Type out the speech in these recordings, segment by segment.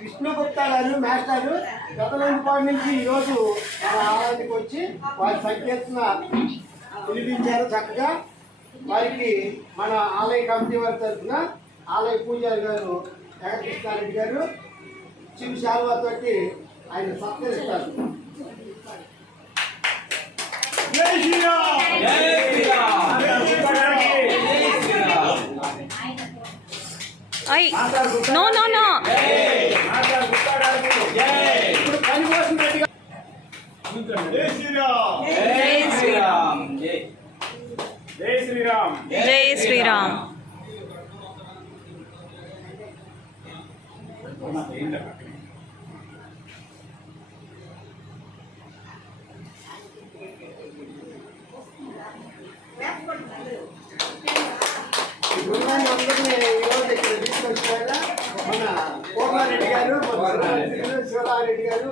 విష్ణుగుప్తా గారు మాస్టారు గతంపాటి నుంచి ఈరోజు మన ఆలయానికి వచ్చి వారి సంకీర్తన పిలిపించారు. చక్కగా వారికి మన ఆలయ కమిటీ వారి తరఫున ఆలయ పూజారి గారు జగకృష్ణారెడ్డి గారు చిన్న శాల్వాతో ఆయన సత్కరిస్తారు. జై శ్రీరామ్. జై శ్రీరామ్. No. జై శ్రీరామ్. జై శ్రీరామ్. జై శ్రీరామ్. అందరినీ ఈరోజు ఇక్కడ తీసుకొచ్చారా మన కోమారెడ్డి గారు, శివరారెడ్డి గారు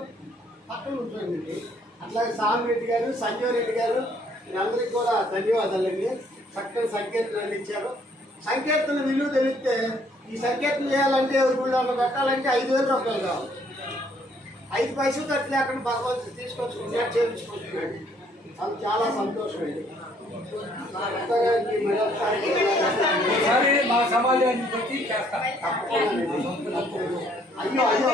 పక్కన ఉంటుంది, అట్లాగే సామిరెడ్డి గారు, సంజయ్ రెడ్డి గారు, అందరికీ కూడా ధన్యవాదాలండి. చక్కని సంకీర్తనలు ఇచ్చారు. సంకీర్తన విలువ తెలిస్తే ఈ సంకీర్తన చేయాలంటే ఊళ్ళో కట్టాలంటే 5,000 రూపాయలు కావాలి. 5 పైసలు కట్టలేకుండా భగవంతుడు తీసుకొచ్చుకుంటున్నాడు, చేయించుకుంటున్నాడు. అది చాలా సంతోషమైంది. మా సమాజాన్ని బట్టి చేస్తా. అయ్యో అయ్యో